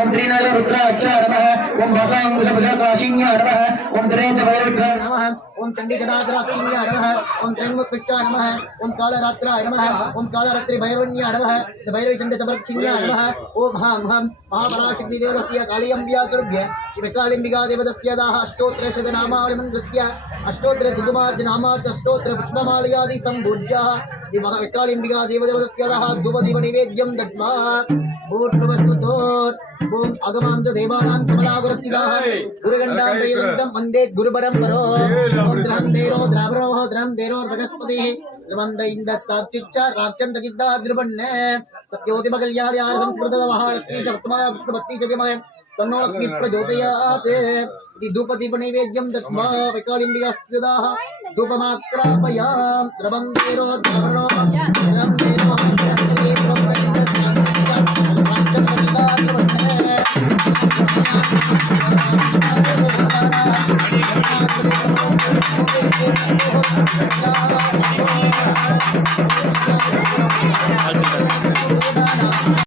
ओम त्रिनय रुद्राक्ष नमः ओम ओम भाषां कुशभजकाशिन्य नमः ओम त्रिनेश रुद्र नमः ओम चंडी चंडीगणाग्राक्षिन्य नमः ओम त्रयम्बकपिष्टा नमः ओम काल कालरात्राय नमः ओम काल रात्रि कालरात्रि भैरवन्य नमः भैरवी चंडचमरक्षिन्य नमः ओम हां हां महापराशक्ति देवदस्य कालीअंबिका स्वरूप्य श्रीकालिम्बिका देवदस्य दाह अष्टोत्तरशत नामावली मन्त्रस्य अष्टोत्तर कुकुमार्ज नामार्थ अष्टोत्तर पुष्पमालयादि सम्भूज्याः विकालिम्बिका देवदेवदस्याः ध्रुवदीपनिवेद्यं दद्मः पूर्णवस्तुतोर् ஓம் அகமாந்த தேவானாம் கமலாகுரத்திகாக குருகண்டாம் பிரயோகம் வந்தே குருபரம்பரோ ஓம் திரம் தேரோ திராபரோஹோ திரம் தேரோ பிரகஸ்பதி திருவந்த இந்த சாட்சிச்சா ராட்சம் ரகிதா திருபண்ண சத்யோதி மகல்யாவியாரதம் ஸ்மிருத மகாலட்சுமி சப்தமகாபக்தி ஜதிமகன் तन्नोऽग्नि प्रचोदयात् इति धूपदीपनैवेद्यं दत्वा वैकालिम्बिकास्त्रिदाः धूपमाक्रापयां द्रवन्तेरो द्रवणो Thank you.